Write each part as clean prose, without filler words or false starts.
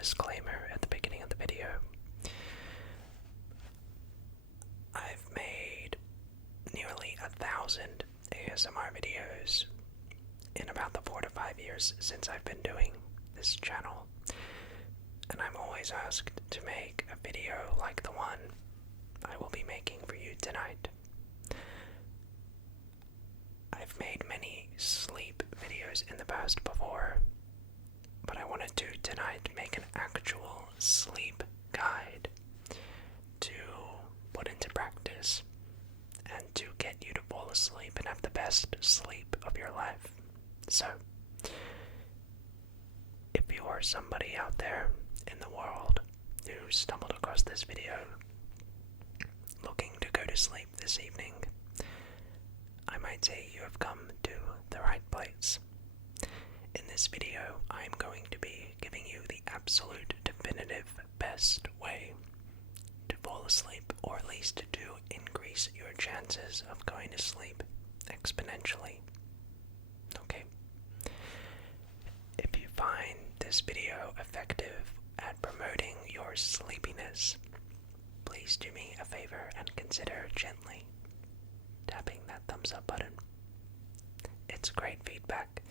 disclaimer at the beginning of the video. I've made nearly 1,000 ASMR videos in about the 4 to 5 years since I've been doing this channel, and I'm always asked to make a video like the one I will be making for you tonight. I've made many sleep videos in the past before, but I wanted to tonight make an actual sleep guide to put into practice and to get you to fall asleep and have the best sleep of your life. So, if you are somebody out there in the world who stumbled across this video looking to go to sleep this evening, I might say you have come to the right place. In this video, I'm going to be giving you the absolute definitive best way to fall asleep, or at least to increase your chances of going to sleep exponentially. Okay? If you find this video effective at promoting your sleepiness, please do me a favor and consider gently tapping that thumbs up button. It's great feedback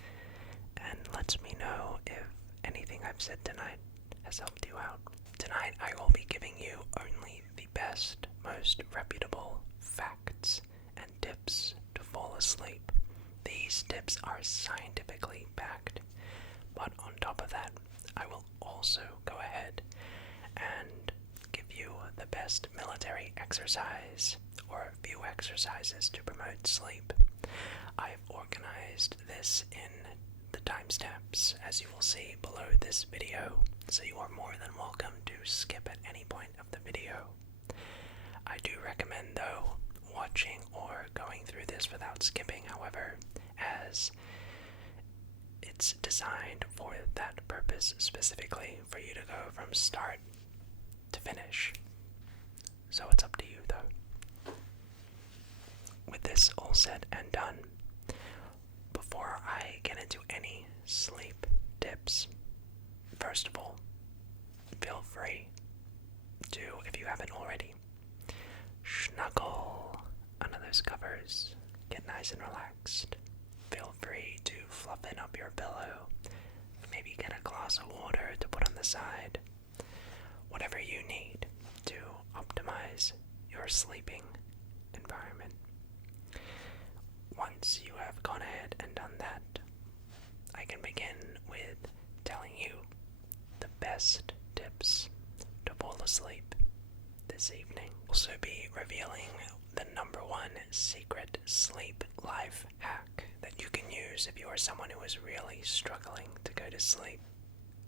and lets me know if anything I've said tonight has helped you out. Tonight I will be giving you only the best, most reputable facts and tips to fall asleep. These tips are scientifically backed, but on top of that, I will also go ahead and give you the best military exercise, or a few exercises to promote sleep. I've organized this in the timestamps, as you will see below this video, so you are more than welcome to skip at any point of the video. I do recommend, though, watching or going through this without skipping, however, as it's designed for that purpose specifically, for you to go from start to finish. So it's up to you, though. With this all said and done, before I get into any sleep tips, first of all, feel free to, if you haven't already, snuggle under those covers, get nice and relaxed. Feel free to fluff in up your pillow, maybe get a glass of water to put on the side, whatever you need to optimize your sleeping environment. Once you have gone ahead and done that, I can begin with telling you the best tips to fall asleep this evening. I'll also be revealing the number one secret sleep life hack that you can use if you are someone who is really struggling to go to sleep.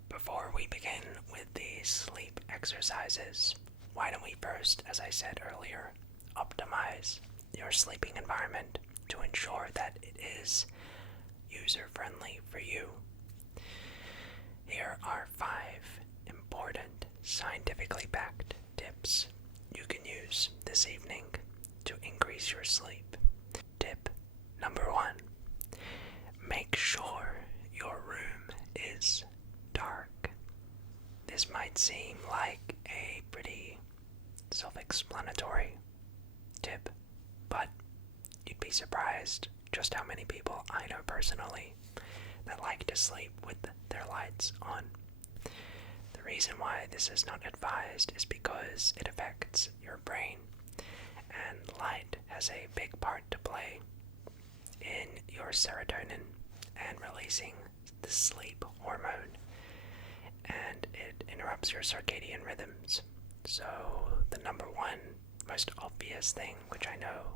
Before we begin with the sleep exercises, why don't we first, as I said earlier, optimize your sleeping environment to ensure that it is user-friendly for you. Here are 5 important, scientifically backed tips you can use this evening to increase your sleep. Tip number 1. Make sure your room is dark. This might seem like a pretty self-explanatory tip, but you'd be surprised just how many people I know personally that like to sleep with their lights on. The reason why this is not advised is because it affects your brain, and light has a big part to play in your serotonin and releasing the sleep hormone, and it interrupts your circadian rhythms. So the number one most obvious thing, which I know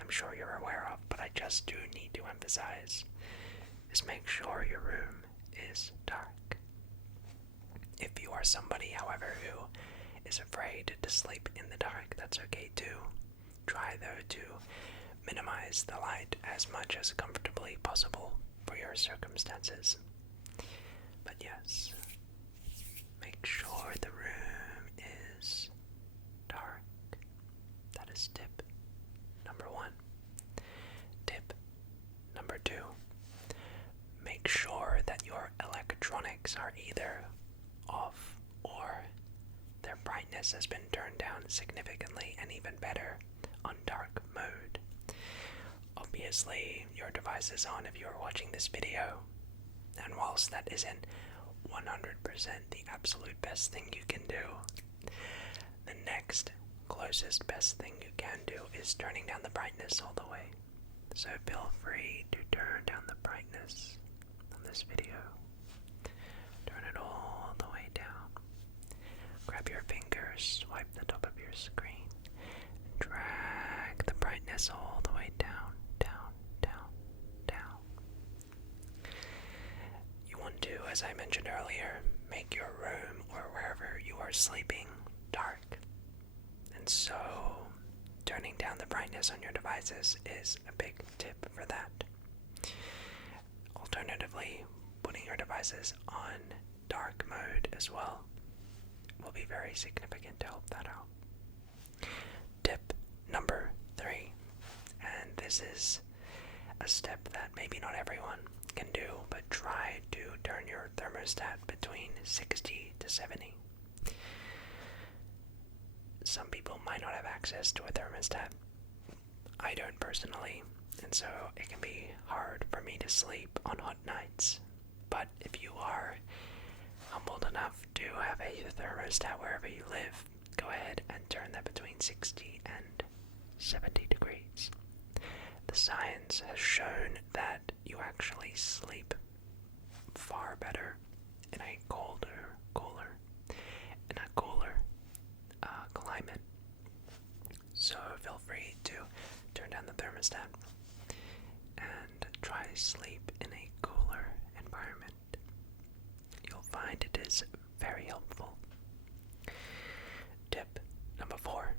I'm sure you're aware of, but I just do need to emphasize, is make sure your room is dark. If you are somebody, however, who is afraid to sleep in the dark, that's okay too. Try, though, to minimize the light as much as comfortably possible for your circumstances. But yes, make sure the room is dark. That is tip number 1. Tip number 2. Make sure that your electronics are either off brightness has been turned down significantly, and even better, on dark mode. Obviously, your device is on if you are watching this video, and whilst that isn't 100% the absolute best thing you can do, the next closest best thing you can do is turning down the brightness all the way. So feel free to turn down the brightness on this video. Turn it all the way down. Grab your fingers, swipe the top of your screen, and drag the brightness all the way down, down, down, down. You want to, as I mentioned earlier, make your room or wherever you are sleeping dark. And so, turning down the brightness on your devices is a big tip for that. Alternatively, putting your devices on dark mode as well will be very significant to help that out. Tip number 3, and this is a step that maybe not everyone can do, but try to turn your thermostat between 60 to 70. Some people might not have access to a thermostat. I don't personally, and so it can be hard for me to sleep on hot nights. But if you are humbled enough to have a thermostat wherever you live, go ahead and turn that between 60 and 70 degrees. The science has shown that you actually sleep far better in a cooler climate. So feel free to turn down the thermostat and try sleep in a cooler environment. You'll find it is very helpful. Tip number 4.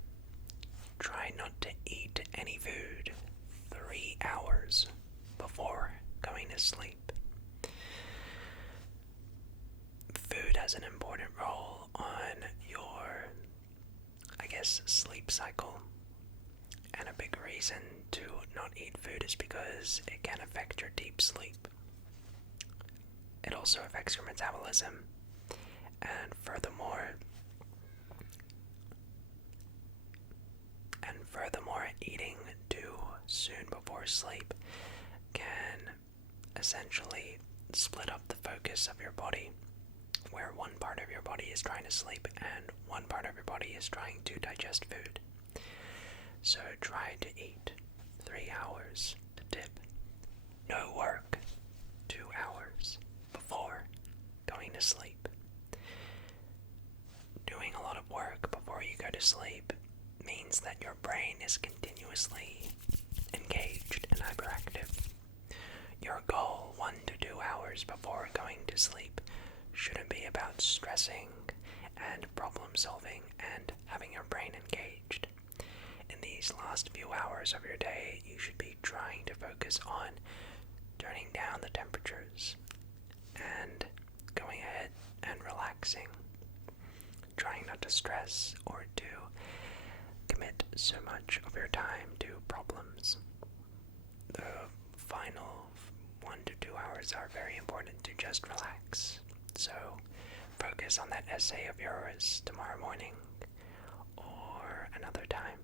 Try not to eat any food 3 hours before going to sleep. Food has an important role on your, sleep cycle, and a big reason to not eat food is because it can affect your deep sleep. It also affects your metabolism, and furthermore, eating too soon before sleep can essentially split up the focus of your body, where one part of your body is trying to sleep and one part of your body is trying to digest food. So try to eat 3 hours. The tip: no work 2 hours before going to sleep. Doing a lot of work before you go to sleep means that your brain is continuously engaged and hyperactive. Your goal 1 to 2 hours before going to sleep shouldn't be about stressing and problem solving and having your brain engaged. In these last few hours of your day, you should be trying to focus on turning down the temperatures and going ahead and relaxing, trying not to stress or to commit so much of your time to problems. The final 1 to 2 hours are very important to just relax. So focus on that essay of yours tomorrow morning or another time.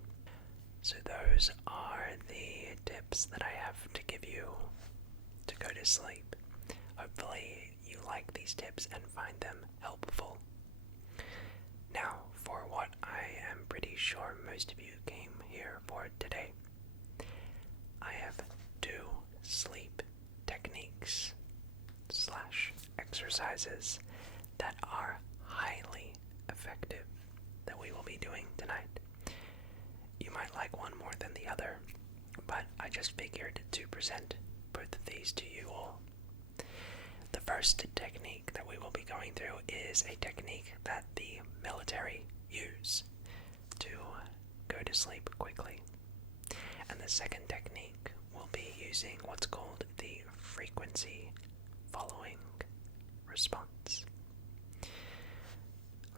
So those are the tips that I have to give you to go to sleep. Hopefully you like these tips and find them helpful. Now, for what I am pretty sure most of you came here for today. I have 2 sleep techniques / exercises that are highly effective that we will be doing tonight. You might like one more than the other, but I just figured to present both of these to you all. The first technique that we will be going through is a technique that the military use to go to sleep quickly. And the second technique will be using what's called the frequency following response.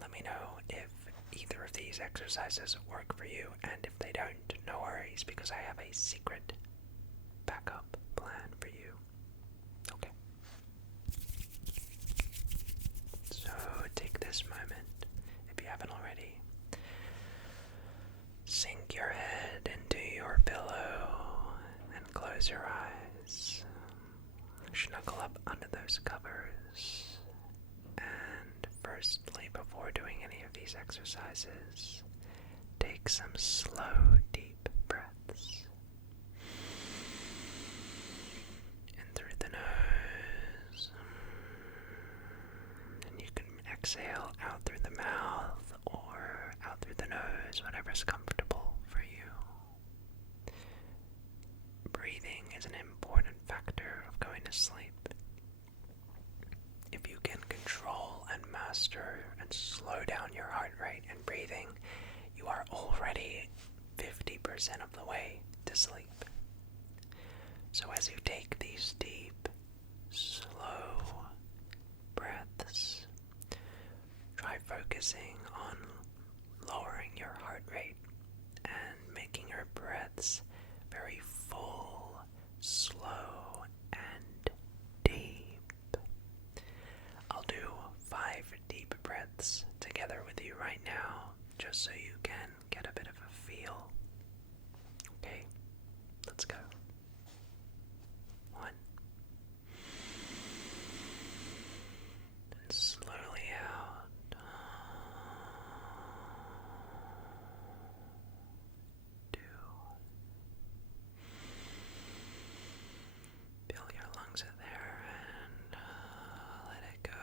Let me know if either of these exercises work for you, and if they don't, no worries, because I have a secret backup plan for you. Okay. So take this moment, if you haven't already, breaths. Snuggle up under those covers. And firstly, before doing any of these exercises, take some slow, deep breaths. In through the nose. And you can exhale out through the mouth or out through the nose, whatever's comfortable for you. Breathing is an important factor of going to sleep. If you can control and master and slow down your heart rate and breathing, you are already 50% of the way to sleep. So as you take these deep, slow breaths, try focusing on lowering your heart rate and making your breaths very full, slow, and deep. I'll do 5 deep breaths together with you right now, just so you can get a bit of a feel. Okay, let's go. 1. And slowly out. 2. Fill your lungs in there and let it go.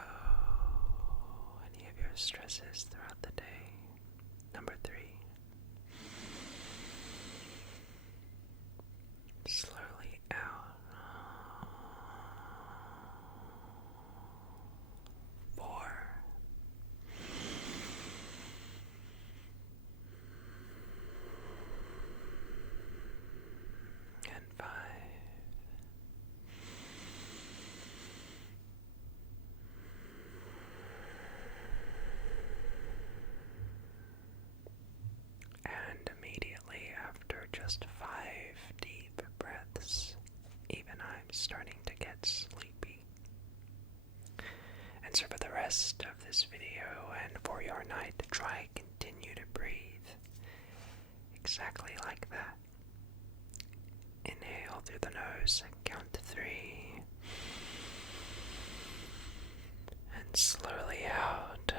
Any of your stresses throughout the day. Number 3. Slowly out. 4. And 5. And immediately after just 5 deep breaths, even I'm starting to get sleepy. And so for the rest of this video and for your night, try continue to breathe exactly like that. Inhale through the nose and count to 3. And slowly out.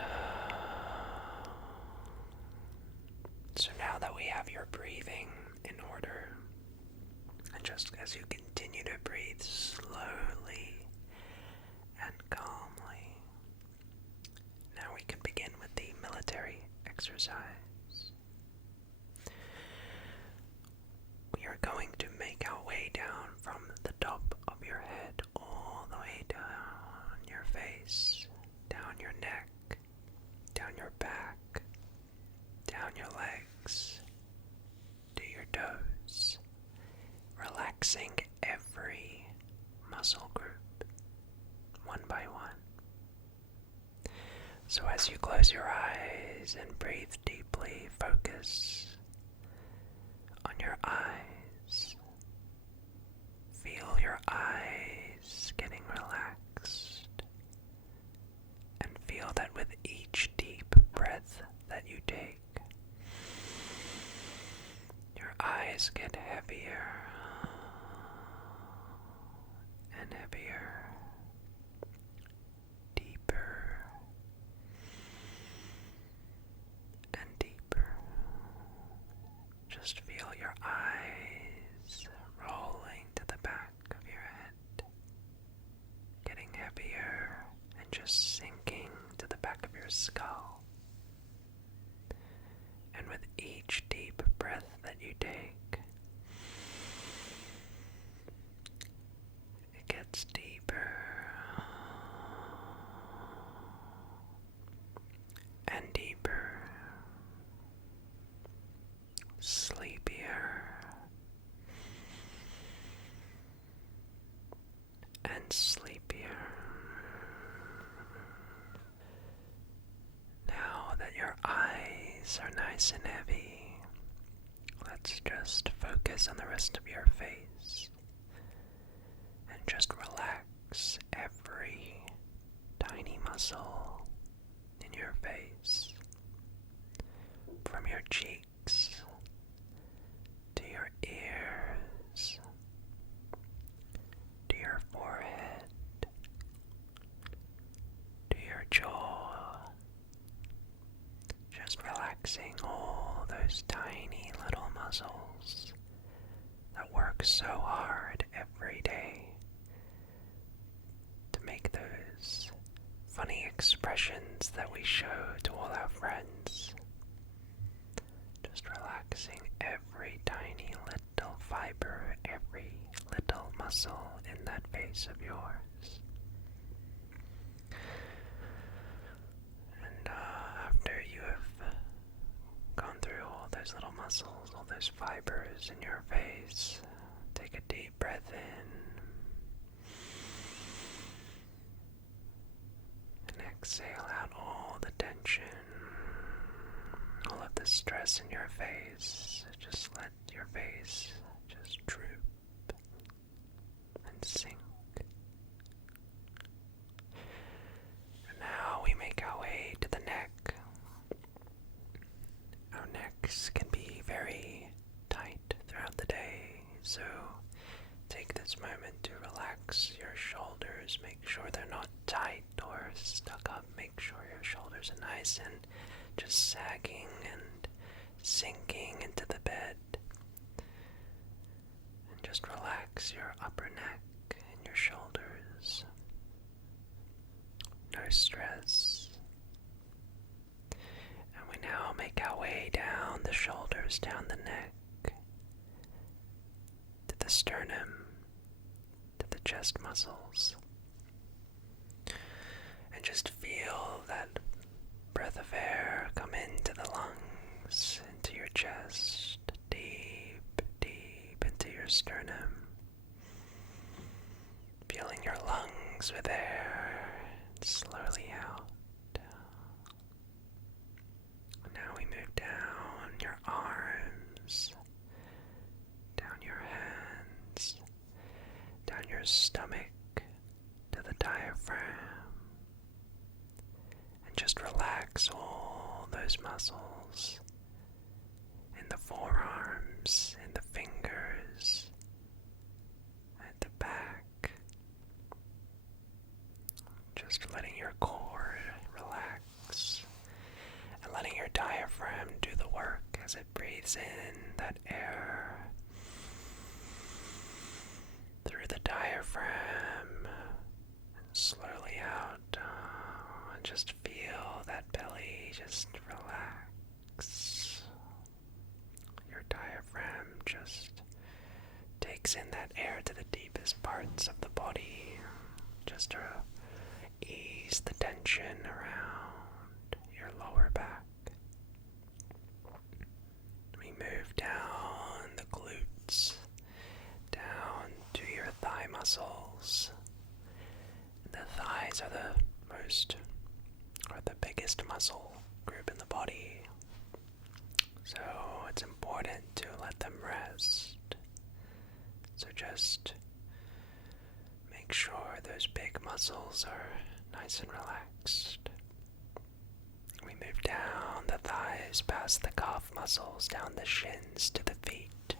So now that we have your breathing in order, and just as you continue to breathe slowly and calmly, now we can begin with the military exercise. We are going to make our way down from the top of your head all the way down your face, down your neck, down your back, down your legs, to your toes, relaxing every muscle group, one by one. So as you close your eyes and breathe deeply, focus on your eyes. Feel your eyes getting relaxed, and feel that with each deep breath that you take, your eyes get heavier and heavier, deeper and deeper. Just feel your eyes rolling to the back of your head, getting heavier and just sinking to the back of your skull. And with each deep breath that you take, it gets deeper and deeper, sleepier and sleepier. Now that your eyes are nice and heavy, let's just focus on the rest of your face and just relax every tiny muscle in your face, from your cheeks to your ears, relaxing all those tiny little muscles that work so hard every day to make those funny expressions that we show to all our friends. Just relaxing every tiny little fiber, every little muscle in that face of yours. And after you have gone through all those little muscles, all those fibers in your face, take a deep breath in and exhale out all the tension, all of the stress in your face. Just let your face just droop and sink. And now we make our way to the neck. Our necks can be very tight throughout the day, so take this moment to relax your shoulders. Make sure they're not tight or stuck up. Make sure your shoulders are nice and just sagging and sinking into the bed. And just relax your upper neck and your shoulders. No stress. And we now make our way down the shoulders, down the neck, to the sternum, to the chest muscles. And just feel that breath of air come into the lungs, into your chest, deep, deep into your sternum. Filling your lungs with air, and slowly out. Now we move down your arms, down your hands, down your stomach to the diaphragm, and just relax all those muscles in the forearms, in the fingers, at the back. Just letting your core relax and letting your diaphragm do the work as it breathes in that air through the diaphragm and slowly out. And just feel that belly just relax. Your diaphragm just takes in that air to the deepest parts of the body, just to ease the tension around your lower back. We move down the glutes, down to your thigh muscles. The thighs are the biggest muscle group in the body, so it's important to let them rest. So just make sure those big muscles are nice and relaxed. We move down the thighs, past the calf muscles, down the shins to the feet.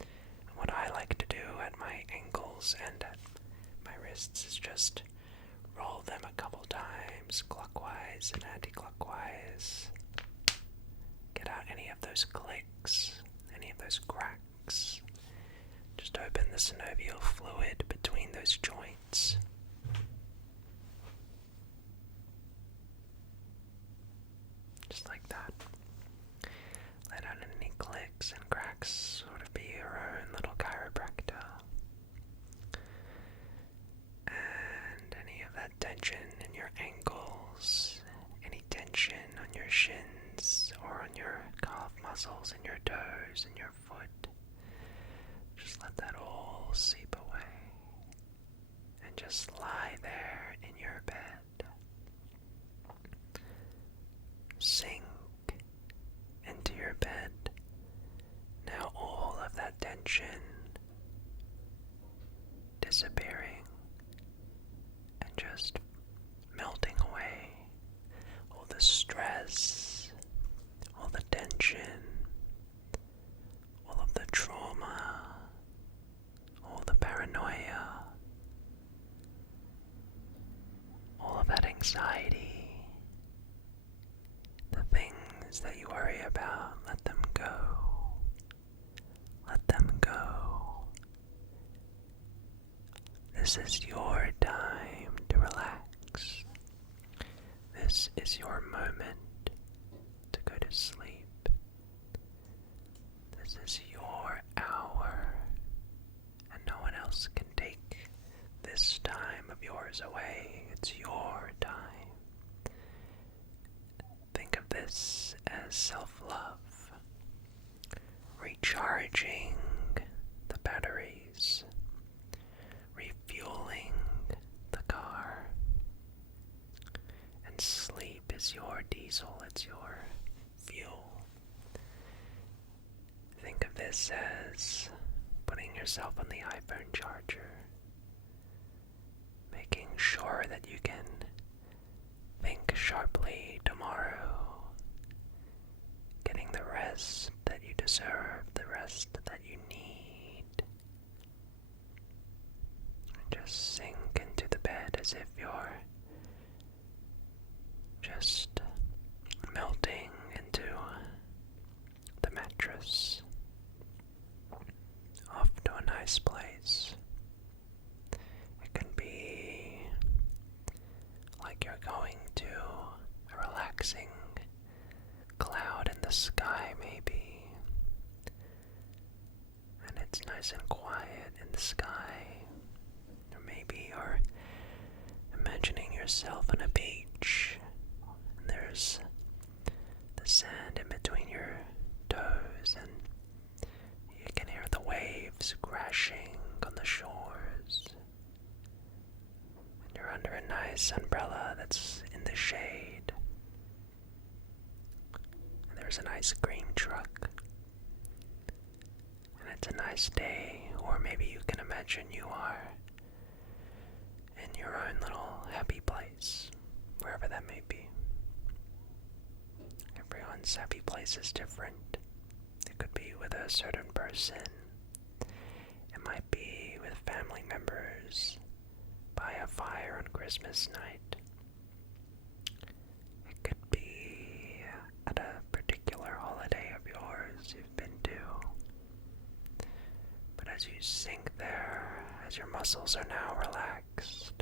And what I like to do at my ankles and at my wrists is just roll them a couple times, clockwise and anti-clockwise. Get out any of those clicks, any of those cracks. Just open the synovial fluid between those joints. Just like that. Let out any clicks and cracks, sort of be your own little chiropractor. And any of that tension in your ankles, any tension on your shins or on your calf muscles and your toes and your foot, just let that all seep away. And just lie there in your bed. Sink into your bed. Now all of that tension disappearing and just melting away. All the stress, all the tension, all of the trauma, all the paranoia, all of that anxiety, the things that This is your time to relax. This is your moment to go to sleep. This is your hour, and no one else can take this time of yours away. It's your time. Think of this as self-love, recharging the batteries, refueling the car, and sleep is your diesel, it's your fuel. Think of this as putting yourself on the iPhone charger, making sure that you can think sharply tomorrow, getting the rest that you deserve, the rest that you need. Just sink into the bed as if you're just melting into the mattress, off to a nice place. It can be like you're going to a relaxing cloud in the sky, maybe, and it's nice and quiet in the sky. Or maybe you're imagining yourself on a beach, and there's the sand in between your toes, and you can hear the waves crashing on the shores. And you're under a nice umbrella that's in the shade. And there's an ice cream truck. And it's a nice day, or maybe you can imagine you are in your own little happy place, wherever that may be. Everyone's happy place is different. It could be with a certain person. It might be with family members by a fire on Christmas night. It could be at a particular holiday of yours you've been to. But as you sink there, as your muscles are now relaxed,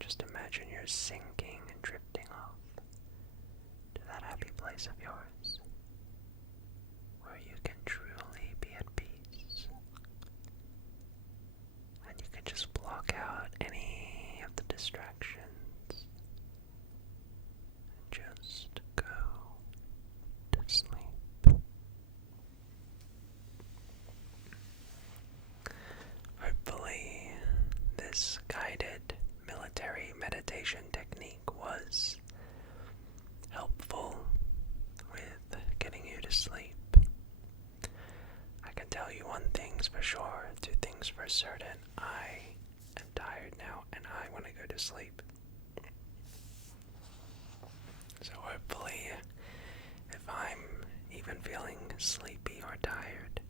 just imagine you're sinking and drifting off to that happy place of yours, where you can truly be at peace. And you can just block out any of the distractions and just go to sleep. Hopefully, this guided military meditation technique was helpful with getting you to sleep. I can tell you one thing's for sure, two things for certain. I am tired now and I want to go to sleep. So hopefully, if I'm even feeling sleepy or tired,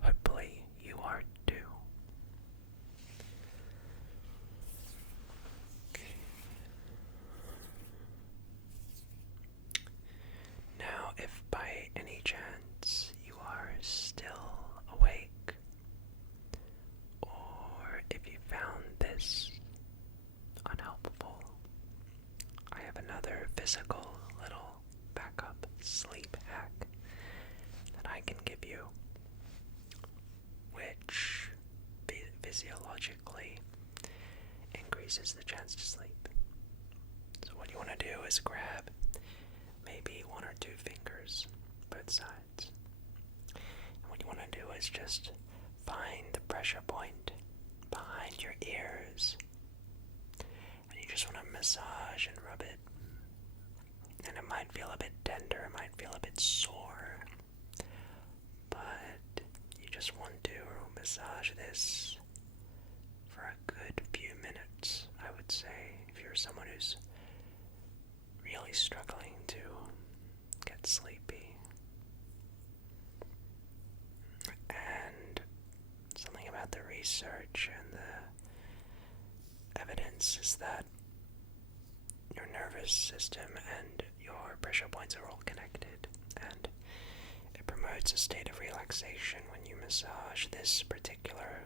hopefully you are too. Now, if by any chance you are still awake, or if you found this unhelpful, I have another physical little backup sleep hack that I can give you, which physiologically increases the chance to sleep. So what you want to do is grab maybe one or two fingers, both sides. And what you want to do is just find the pressure point behind your ears. And you just want to massage and rub it. And it might feel a bit tender, it might feel a bit sore. But you just want to massage this for a good few minutes, I would say, if you're someone who's really struggling to get sleepy. And something about the research and the evidence is that your nervous system and your pressure points are all connected, and it promotes a state of relaxation when you massage this particular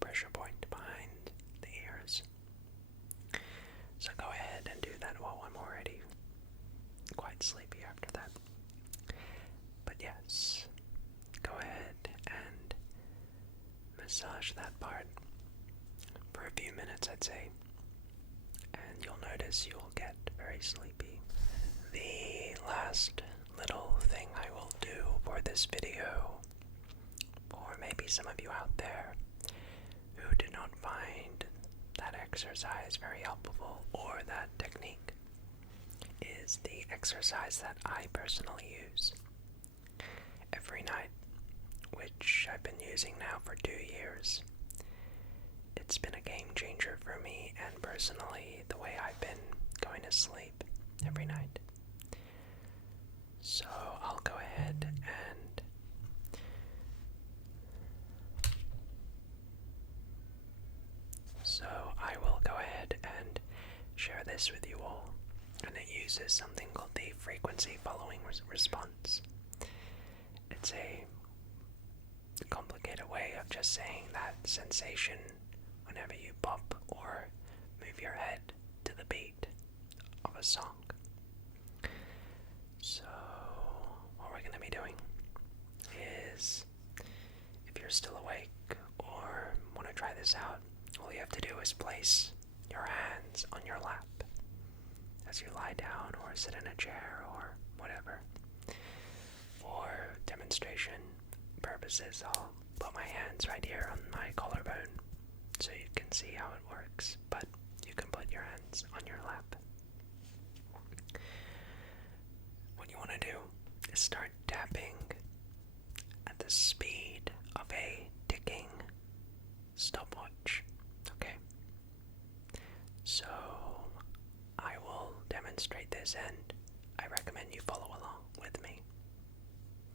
pressure part for a few minutes, I'd say, and you'll notice you'll get very sleepy. The last little thing I will do for this video, for maybe some of you out there who did not find that exercise very helpful or that technique, is the exercise that I personally use every night, which I've been using now for 2 years. It's been a game changer for me and personally the way I've been going to sleep every night. So I'll go ahead and share this with you all, and it uses something called the frequency following response. It's a complicated way of just saying that sensation whenever you pop or move your head to the beat of a song. So what we're going to be doing is, if you're still awake or want to try this out, all you have to do is place your hands on your lap as you lie down or sit in a chair or whatever. For demonstration purposes, I'll put my hands right here on my collarbone so you can see how it works, but you can put your hands on your lap. What you want to do is start tapping at the speed of a ticking stopwatch, okay? So I will demonstrate this and I recommend you follow along with me.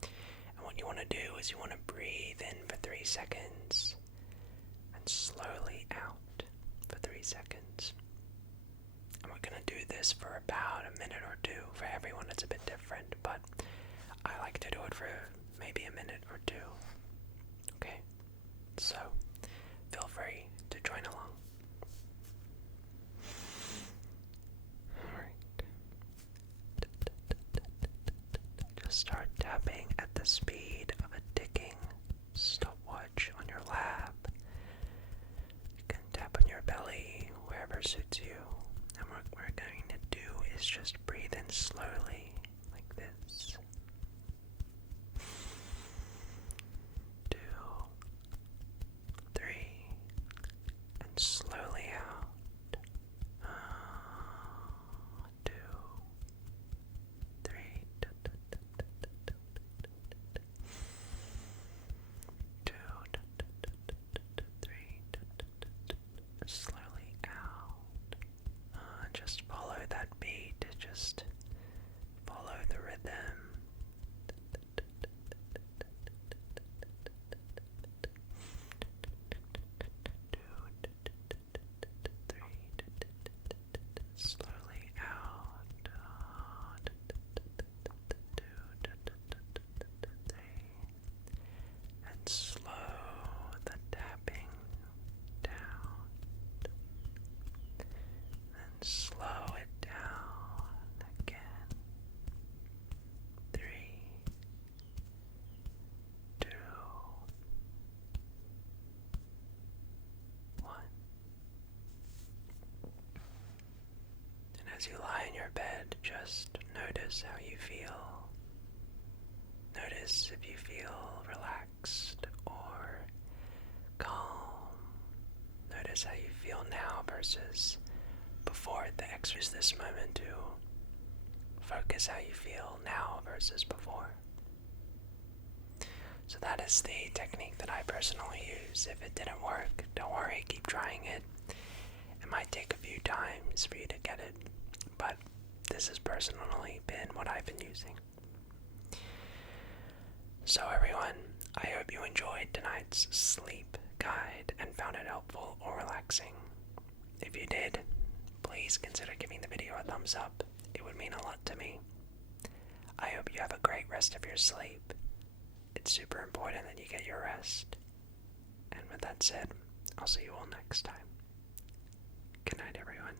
And what you want to do is you want to breathe in for 3 seconds and slowly out for 3 seconds. And we're going to do this for about a minute or two. For everyone it's a bit different, but I like to do it for maybe a minute or two. Okay? So feel free to join along. Alright. Just start tapping at the speed of a ticking stopwatch on your lap. You can tap on your belly, wherever suits you. And what we're going to do is just breathe in slowly, like this. 2, 3, and slowly out. 2, 3, slowly out. Just follow that beat, just follow the rhythm. 2, 3, slowly out. 2, 3, and slow the tapping down, and slow it down again. 3, 2, 1. And as you lie in your bed, just notice how you feel. Notice if you feel relaxed or calm. Notice how you feel now versus before the exercise. This moment to focus how you feel now versus before. So that is the technique that I personally use. If it didn't work, don't worry, keep trying it. It might take a few times for you to get it, but this has personally been what I've been using. So everyone, I hope you enjoyed tonight's sleep guide and found it helpful or relaxing. If you did, please consider giving the video a thumbs up. It would mean a lot to me. I hope you have a great rest of your sleep. It's super important that you get your rest. And with that said, I'll see you all next time. Good night, everyone.